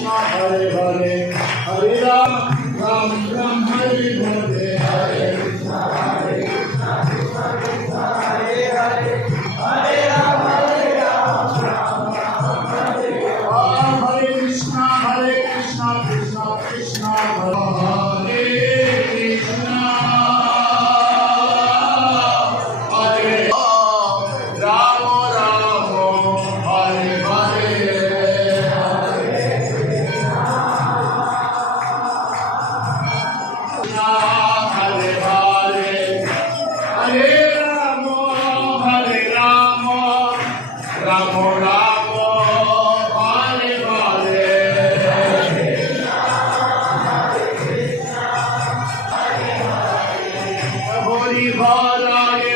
Krishna Hare Hare Hare Ram Ram Ram Hare Hare Hare Krishna Krishna Krishna Hare Hare Hare Ram Ram Ram Hare Hare Hare Krishna Krishna Krishna Hare Krishna Hare Ram Ram Hare Hare Hare Hare Hare Ram Hare Ram Ram Ram Hare Hare Hare Hare